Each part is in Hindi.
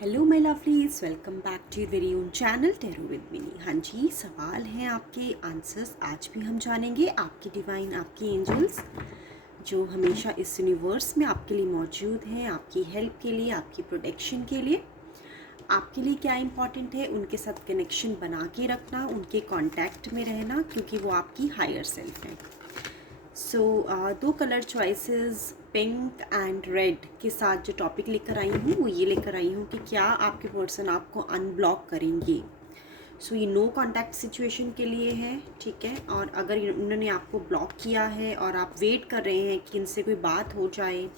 Hello my lovelies, welcome back to your very own channel tarot with Mini. हाँ जी, सवाल हैं आपके, आंसर्स आज भी हम जानेंगे। आपकी डिवाइन, आपकी एंजल्स जो हमेशा इस यूनिवर्स में आपके लिए मौजूद हैं, आपकी हेल्प के लिए, आपकी प्रोटेक्शन के लिए। आपके लिए क्या इंपॉर्टेंट है, उनके साथ कनेक्शन बना के रखना, उनके कांटेक्ट में रहना, क्योंकि वो आपकी हायर सेल्फ है। सो दो colour choices pink and red के साथ जो टॉपिक लेकर आई हूँ वो ये लेकर आई हूँ कि क्या आपके पर्सन आपको अनब्लॉक करेंगे। सो ये नो कांटेक्ट सिचुएशन के लिए है, ठीक है। और अगर उन्होंने आपको ब्लॉक किया है और आप वेट कर रहे हैं कि इनसे कोई बात हो जाए,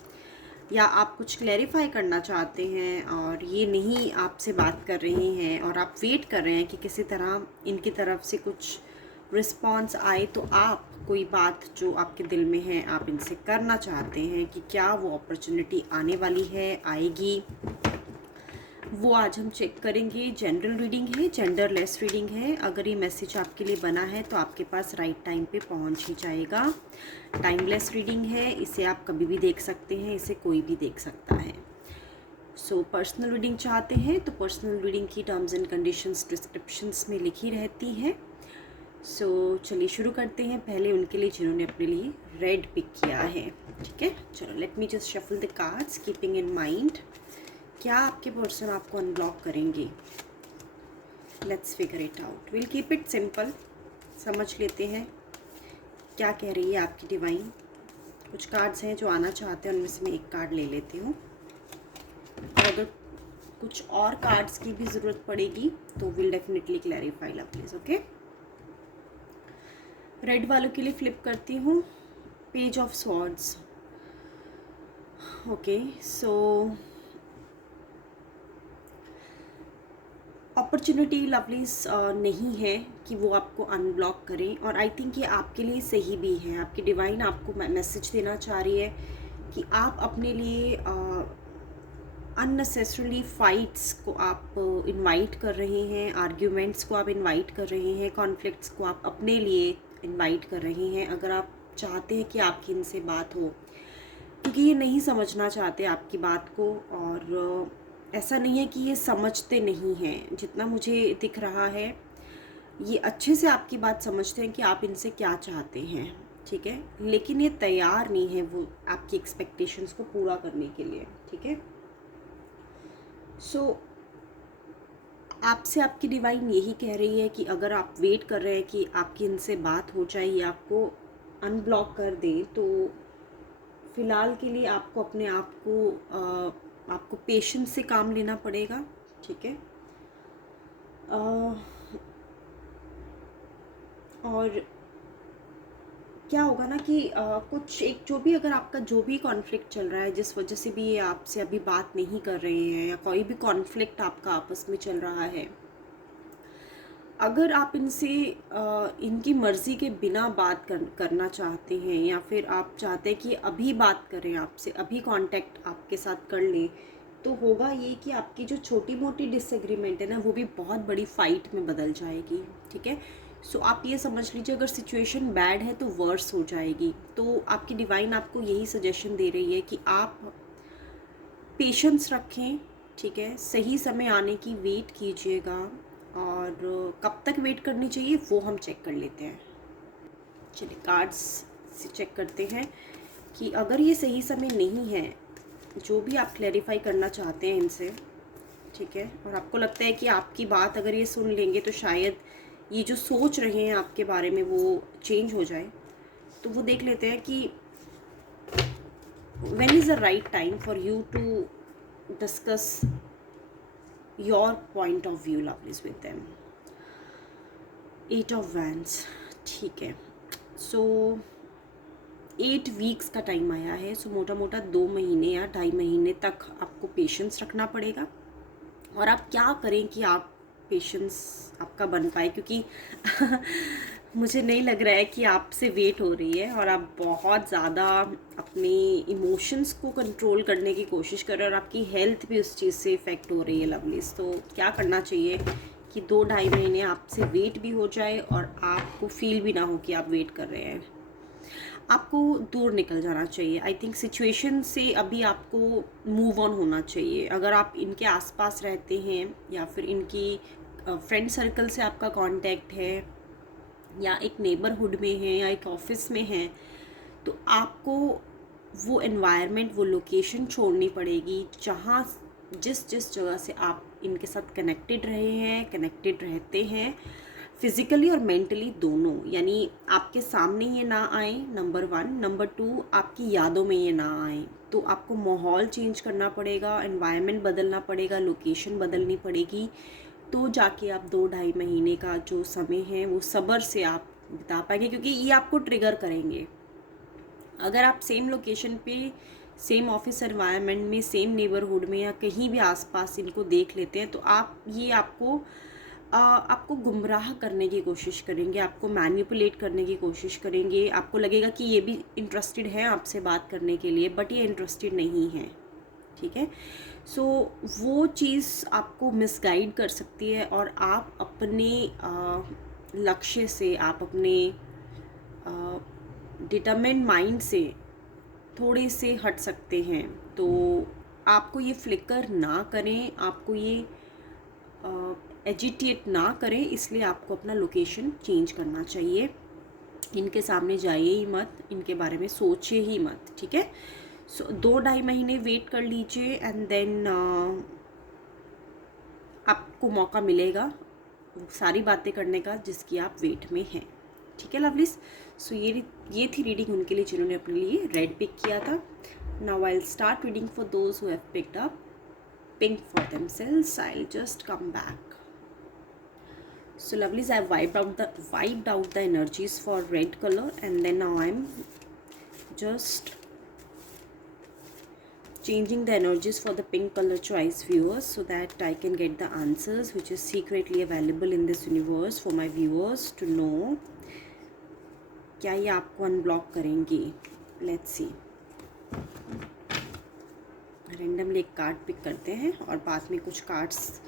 या आप कुछ क्लैरिफाई करना चाहते हैं और ये नहीं आपसे बात कर रहे हैं और आप वेट कर रहे हैं कि किसी तरह इनकी तरफ से कुछ रिस्पॉन्स आए, तो आप कोई बात जो आपके दिल में है आप इनसे करना चाहते हैं कि क्या वो अपॉर्चुनिटी आने वाली है, आएगी, वो आज हम चेक करेंगे। जनरल रीडिंग है, जेंडरलेस रीडिंग है। अगर ये मैसेज आपके लिए बना है तो आपके पास राइट टाइम पे पहुंच ही जाएगा। टाइमलेस रीडिंग है, इसे आप कभी भी देख सकते हैं, इसे कोई भी देख सकता है। सो पर्सनल रीडिंग चाहते हैं तो पर्सनल रीडिंग की टर्म्स एंड कंडीशंस डिस्क्रिप्शंस में लिखी रहती हैं। सो चलिए शुरू करते हैं। पहले उनके लिए जिन्होंने अपने लिए रेड पिक किया है, ठीक है। चलो let me just shuffle the cards keeping in mind क्या आपके पर्सन आपको अनब्लॉक करेंगे। Let's figure it out, will keep it simple. समझ लेते हैं क्या कह रही है आपकी डिवाइन। कुछ कार्ड्स हैं जो आना चाहते हैं, उनमें से मैं एक कार्ड ले लेती हूँ, और अगर कुछ और कार्ड्स की भी ज़रूरत पड़ेगी तो will definitely clarify love please. Okay, red वालों के लिए फ्लिप करती हूँ, page of swords. Okay, so opportunity lovelies नहीं है कि वो आपको अनब्लॉक करें, और आई थिंक ये आपके लिए सही भी है। आपकी डिवाइन आपको मैसेज देना चाह रही है कि आप अपने लिए अननेसेसरली फाइट्स को आप इनवाइट कर रहे हैं, आर्ग्यूमेंट्स को आप इनवाइट कर रहे हैं, कॉन्फ्लिक्ट्स को आप अपने लिए इनवाइट कर रहे हैं। अगर आप चाहते हैं कि आपकी इनसे बात हो, क्योंकि ये नहीं समझना चाहते आपकी बात को, और ऐसा नहीं है कि ये समझते नहीं हैं। जितना मुझे दिख रहा है ये अच्छे से आपकी बात समझते हैं कि आप इनसे क्या चाहते हैं, ठीक है। लेकिन ये तैयार नहीं है वो आपकी एक्सपेक्टेशंस को पूरा करने के लिए, ठीक है। सो आपसे आपकी डिवाइन यही कह रही है कि अगर आप वेट कर रहे हैं कि आपकी इनसे बात हो जाए या आपको अनब्लॉक कर दें, तो फ़िलहाल के लिए आपको अपने आप को आपको पेशेंस से काम लेना पड़ेगा, ठीक है। और क्या होगा ना कि कुछ एक जो भी, अगर आपका जो भी कॉन्फ्लिक्ट चल रहा है, जिस वजह से भी ये आपसे अभी बात नहीं कर रहे हैं, या कोई भी कॉन्फ्लिक्ट आपका आपस में चल रहा है, अगर आप इनसे इनकी मर्ज़ी के बिना बात करना चाहते हैं, या फिर आप चाहते हैं कि अभी बात करें आपसे, अभी कांटेक्ट आपके साथ कर लें, तो होगा ये कि आपकी जो छोटी मोटी डिसएग्रीमेंट है ना, वो भी बहुत बड़ी फाइट में बदल जाएगी, ठीक है। सो आप ये समझ लीजिए, अगर सिचुएशन बैड है तो वर्स हो जाएगी। तो आपकी डिवाइन आपको यही सजेशन दे रही है कि आप पेशेंस रखें, ठीक है। सही समय आने की वेट कीजिएगा, और कब तक वेट करनी चाहिए वो हम चेक कर लेते हैं। चलिए कार्ड्स से चेक करते हैं कि अगर ये सही समय नहीं है, जो भी आप क्लैरिफाई करना चाहते हैं इनसे, ठीक है, और आपको लगता है कि आपकी बात अगर ये सुन लेंगे तो शायद ये जो सोच रहे हैं आपके बारे में वो चेंज हो जाए, तो वो देख लेते हैं कि when is the right time for you to discuss your point of view lovelies with them. 8 of wands, ठीक है। सो 8 वीक्स का टाइम आया है। सो मोटा मोटा 2 महीने या 2.5 महीने तक आपको पेशेंस रखना पड़ेगा। और आप क्या करें कि आप पेशेंस आपका बन पाए, क्योंकि मुझे नहीं लग रहा है कि आपसे वेट हो रही है, और आप बहुत ज़्यादा अपने इमोशंस को कंट्रोल करने की कोशिश कर रहे हैं, और आपकी हेल्थ भी उस चीज़ से इफ़ेक्ट हो रही है लवलीज। तो क्या करना चाहिए कि 2-2.5 महीने आपसे वेट भी हो जाए और आपको फील भी ना हो कि आप वेट कर रहे हैं। आपको दूर निकल जाना चाहिए। आई थिंक सिचुएशन से अभी आपको मूव ऑन होना चाहिए। अगर आप इनके आसपास रहते हैं या फिर इनकी फ्रेंड सर्कल से आपका कांटेक्ट है या एक नेबरहुड में है या एक ऑफिस में है, तो आपको वो एनवायरनमेंट, वो लोकेशन छोड़नी पड़ेगी जहाँ जिस जिस जगह से आप इनके साथ कनेक्टेड रहे हैं, कनेक्टेड रहते हैं, फिज़िकली और मेंटली दोनों। यानी आपके सामने ये ना आए, नंबर 1। नंबर 2, आपकी यादों में ये ना आए। तो आपको माहौल चेंज करना पड़ेगा, एनवायरनमेंट बदलना पड़ेगा, लोकेशन बदलनी पड़ेगी, तो जाके आप 2-2.5 महीने का जो समय है वो सब्र से आप बिता पाएंगे, क्योंकि ये आपको ट्रिगर करेंगे। अगर आप सेम लोकेशन पे, सेम ऑफिस एनवायरनमेंट में, सेम नेबरहुड में या कहीं भी आसपास इनको देख लेते हैं, तो आपको गुमराह करने की कोशिश करेंगे, आपको मैनिपुलेट करने की कोशिश करेंगे। आपको लगेगा कि ये भी इंटरेस्टेड है आपसे बात करने के लिए, बट ये इंटरेस्टेड नहीं है, ठीक है। सो वो चीज़ आपको मिसगाइड कर सकती है और आप अपने लक्ष्य से, आप अपने डिटरमिन्ड माइंड से थोड़े से हट सकते हैं। तो आपको ये फ्लिकर ना करें, आपको ये एजिटेट ना करें, इसलिए आपको अपना लोकेशन चेंज करना चाहिए। इनके सामने जाइए ही मत, इनके बारे में सोचिए ही मत, ठीक है। सो 2-2.5 महीने वेट कर लीजिए एंड देन आपको मौका मिलेगा सारी बातें करने का जिसकी आप वेट में हैं, ठीक है लवलीज। सो ये थी रीडिंग उनके लिए जिन्होंने अपने लिए रेड पिक किया था। Now I will start reading for those who have picked up pink for themselves. I'll just come back. So lovelies, I've wiped out the energies for red color, and then now I'm just changing the energies for the pink color choice viewers, so that I can get the answers which is secretly available in this universe for my viewers to know क्या ये आपको अनब्लॉक करेंगी। Let's see. रैंडमली एक कार्ड पिक करते हैं और बाद में कुछ कार्ड्स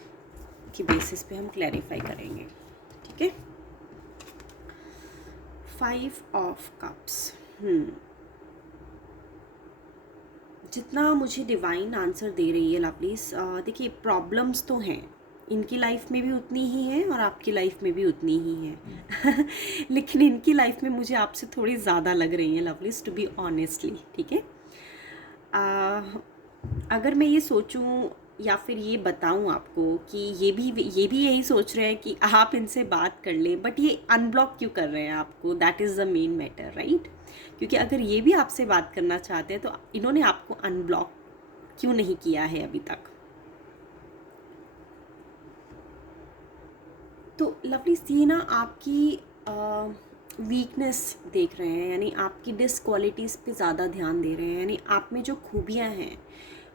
की बेसिस पे हम क्लैरिफाई करेंगे, ठीक है। 5 ऑफ कप्स। जितना मुझे डिवाइन आंसर दे रही है लवलीज, देखिए प्रॉब्लम्स तो हैं, इनकी लाइफ में भी उतनी ही है और आपकी लाइफ में भी उतनी ही है लेकिन इनकी लाइफ में मुझे आपसे थोड़ी ज़्यादा लग रही है लवलीज, टू बी ऑनेस्टली, ठीक है। अगर मैं ये सोचूं या फिर ये बताऊं आपको कि ये भी यही सोच रहे हैं कि आप इनसे बात कर लें, बट ये अनब्लॉक क्यों कर रहे हैं आपको, that is the main matter, right. क्योंकि अगर ये भी आपसे बात करना चाहते हैं तो इन्होंने आपको अनब्लॉक क्यों नहीं किया है अभी तक। तो लवली सी ना आपकी वीकनेस देख रहे हैं, यानी आपकी डिसक्वालिटीज़ पे ज़्यादा ध्यान दे रहे हैं, यानी आप में जो खूबियाँ हैं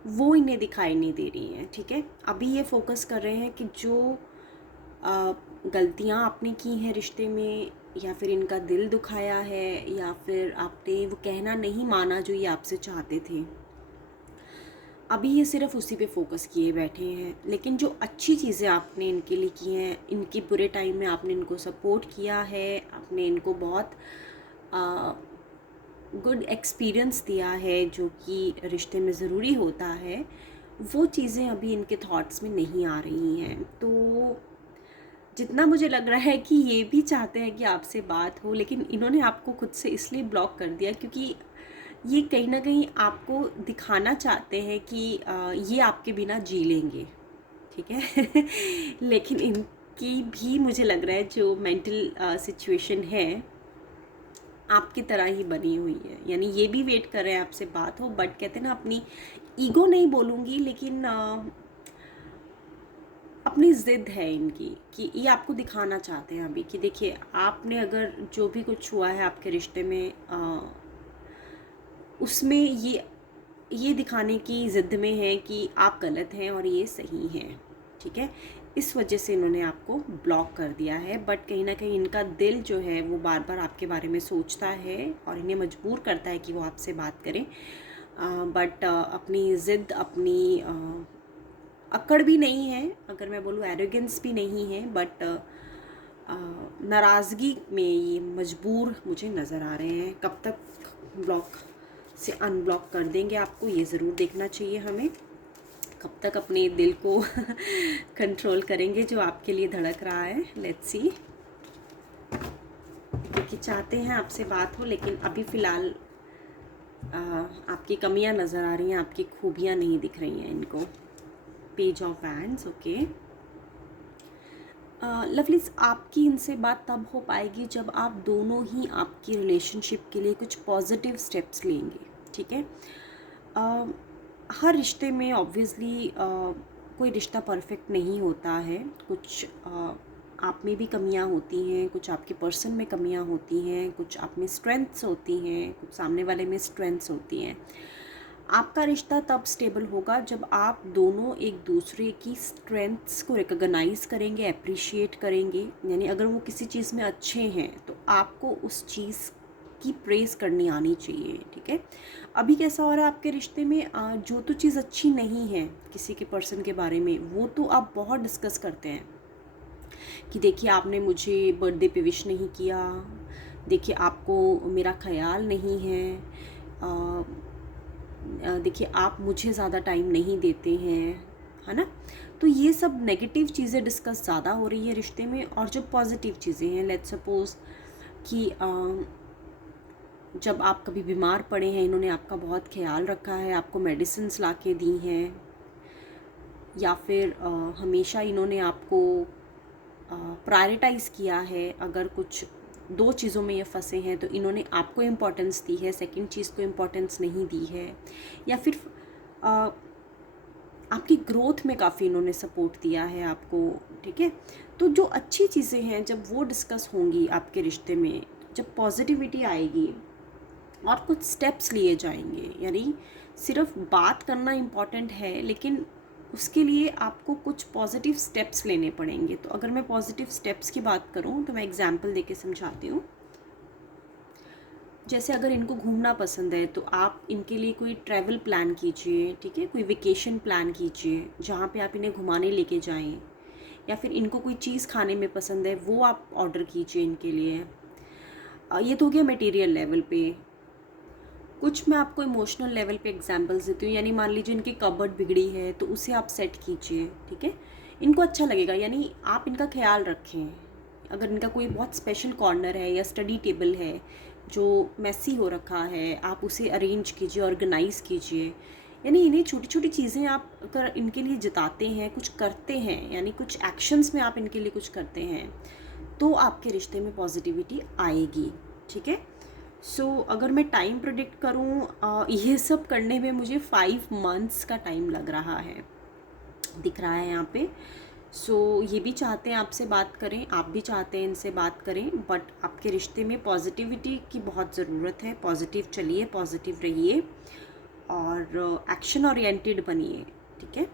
वो इन्हें दिखाई नहीं दे रही हैं, ठीक है। अभी ये फोकस कर रहे हैं कि जो गलतियाँ आपने की हैं रिश्ते में, या फिर इनका दिल दुखाया है, या फिर आपने वो कहना नहीं माना जो ये आपसे चाहते थे, अभी ये सिर्फ उसी पे फोकस किए बैठे हैं। लेकिन जो अच्छी चीज़ें आपने इनके लिए की हैं, इनके बुरे टाइम में आपने इनको सपोर्ट किया है, आपने इनको बहुत गुड एक्सपीरियंस दिया है जो कि रिश्ते में ज़रूरी होता है, वो चीज़ें अभी इनके थॉट्स में नहीं आ रही हैं। तो जितना मुझे लग रहा है कि ये भी चाहते हैं कि आपसे बात हो, लेकिन इन्होंने आपको खुद से इसलिए ब्लॉक कर दिया क्योंकि ये कहीं ना कहीं आपको दिखाना चाहते हैं कि ये आपके बिना जी लेंगे, ठीक है लेकिन इनकी भी मुझे लग रहा है जो मेंटल सिचुएशन है आपकी तरह ही बनी हुई है, यानी ये भी वेट कर रहे हैं आपसे बात हो, बट कहते हैं ना, अपनी ईगो नहीं बोलूँगी लेकिन अपनी ज़िद है इनकी कि ये आपको दिखाना चाहते हैं अभी कि देखिए आपने अगर जो भी कुछ हुआ है आपके रिश्ते में उसमें ये दिखाने की ज़िद में है कि आप गलत हैं और ये सही हैं, ठीक है। इस वजह से इन्होंने आपको ब्लॉक कर दिया है, बट कहीं ना कहीं इनका दिल जो है वो बार बार आपके बारे में सोचता है और इन्हें मजबूर करता है कि वो आपसे बात करें, बट अपनी ज़िद, अपनी अकड़ भी नहीं है, अगर मैं बोलूँ एरोगेंस भी नहीं है, बट नाराज़गी में ये मजबूर मुझे नज़र आ रहे हैं। कब तक ब्लॉक से अनब्लॉक कर देंगे आपको, ये ज़रूर देखना चाहिए हमें। कब तक अपने दिल को कंट्रोल करेंगे जो आपके लिए धड़क रहा है। Let's see. देखिए चाहते हैं आपसे बात हो, लेकिन अभी फ़िलहाल आपकी कमियां नज़र आ रही हैं, आपकी खूबियां नहीं दिख रही हैं इनको। Page of wands, okay. Lovelies, आपकी इनसे बात तब हो पाएगी जब आप दोनों ही आपकी रिलेशनशिप के लिए कुछ पॉजिटिव स्टेप्स लेंगे, ठीक है। हर रिश्ते में ऑब्वियसली कोई रिश्ता परफेक्ट नहीं होता है। कुछ आप में भी कमियां होती हैं, कुछ आपके पर्सन में कमियां होती हैं, कुछ आप में स्ट्रेंथ्स होती हैं, कुछ सामने वाले में स्ट्रेंथ्स होती हैं। आपका रिश्ता तब स्टेबल होगा जब आप दोनों एक दूसरे की स्ट्रेंथ्स को रिकॉग्नाइज करेंगे, अप्रिशिएट करेंगे। यानी अगर वो किसी चीज़ में अच्छे हैं तो आपको उस चीज़ की प्रेज़ करनी आनी चाहिए, ठीक है। अभी कैसा हो रहा है आपके रिश्ते में, जो तो चीज़ अच्छी नहीं है किसी के पर्सन के बारे में, वो तो आप बहुत डिस्कस करते हैं कि देखिए आपने मुझे बर्थडे पे विश नहीं किया, देखिए आपको मेरा ख्याल नहीं है, देखिए आप मुझे ज़्यादा टाइम नहीं देते हैं, है ना। तो ये सब नेगेटिव चीज़ें डिस्कस ज़्यादा हो रही है रिश्ते में। और जो पॉजिटिव चीज़ें हैं, लेट्स सपोज कि जब आप कभी बीमार पड़े हैं, इन्होंने आपका बहुत ख्याल रखा है, आपको मेडिसिन्स ला के दी हैं, या फिर हमेशा इन्होंने आपको प्रायोरिटाइज़ किया है। अगर कुछ दो चीज़ों में ये फंसे हैं तो इन्होंने आपको इम्पोर्टेंस दी है, सेकंड चीज़ को इम्पोर्टेंस नहीं दी है। या फिर आपकी ग्रोथ में काफ़ी इन्होंने सपोर्ट दिया है आपको, ठीक है। तो जो अच्छी चीज़ें हैं जब वो डिस्कस होंगी आपके रिश्ते में, जब पॉजिटिविटी आएगी और कुछ स्टेप्स लिए जाएंगे, यानी सिर्फ बात करना इम्पॉर्टेंट है, लेकिन उसके लिए आपको कुछ पॉजिटिव स्टेप्स लेने पड़ेंगे। तो अगर मैं पॉजिटिव स्टेप्स की बात करूं तो मैं एग्जांपल देके समझाती हूँ। जैसे अगर इनको घूमना पसंद है तो आप इनके लिए कोई ट्रैवल प्लान कीजिए, ठीक है। कोई वेकेशन प्लान कीजिए जहाँ पे आप इन्हें घुमाने लेके जाएं। या फिर इनको कोई चीज़ खाने में पसंद है, वो आप ऑर्डर कीजिए इनके लिए। ये तो हो गया मटेरियल लेवल पे। कुछ मैं आपको इमोशनल लेवल पे एग्जांपल्स देती हूँ। यानी मान लीजिए इनकी कबर्ड बिगड़ी है तो उसे आप सेट कीजिए, ठीक है। इनको अच्छा लगेगा, यानी आप इनका ख्याल रखें। अगर इनका कोई बहुत स्पेशल कॉर्नर है या स्टडी टेबल है जो मैसी हो रखा है, आप उसे अरेंज कीजिए, ऑर्गेनाइज़ कीजिए। यानी इन्हें छोटी छोटी चीज़ें आप अगर इनके लिए जताते हैं, कुछ करते हैं, यानी कुछ एक्शंस में आप इनके लिए कुछ करते हैं, तो आपके रिश्ते में पॉजिटिविटी आएगी, ठीक है। सो अगर मैं टाइम प्रेडिक्ट करूँ, ये सब करने में मुझे 5 मंथ्स का टाइम लग रहा है, दिख रहा है यहाँ पे। सो ये भी चाहते हैं आपसे बात करें, आप भी चाहते हैं इनसे बात करें, बट आपके रिश्ते में पॉजिटिविटी की बहुत ज़रूरत है। पॉजिटिव चलिए, पॉजिटिव रहिए और एक्शन ओरिएंटेड बनिए, ठीक है।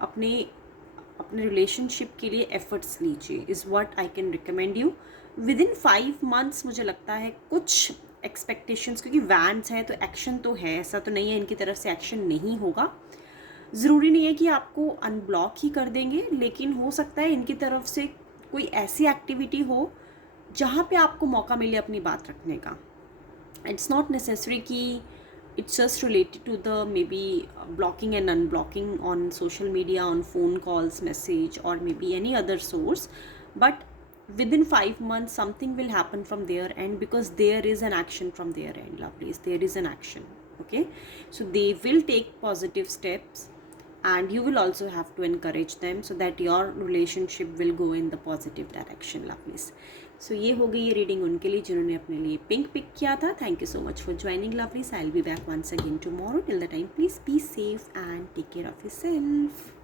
अपने रिलेशनशिप के लिए एफर्ट्स लीजिए, is what I can recommend you. With in 5 months मुझे लगता है कुछ एक्सपेक्टेशंस, क्योंकि वैंड्स है तो एक्शन तो है, ऐसा तो नहीं है इनकी तरफ से एक्शन नहीं होगा। ज़रूरी नहीं है कि आपको अनब्लॉक ही कर देंगे, लेकिन हो सकता है इनकी तरफ से कोई ऐसी एक्टिविटी हो जहाँ पे आपको मौका मिले अपनी बात रखने का। इट्स नॉट नेसेसरी कि it's just related to the maybe blocking and unblocking on social media, on phone calls, message, or maybe any other source. But within 5 months something will happen from their end, because there is an action from their end, lovelies. There is an action, okay. So they will take positive steps and you will also have to encourage them so that your relationship will go in the positive direction, lovelies. सो ये हो गई ये रीडिंग उनके लिए जिन्होंने अपने लिए पिंक पिक किया था। Thank you so much for joining lovelies. I will be back once again tomorrow. Till the time please be safe and take care of yourself.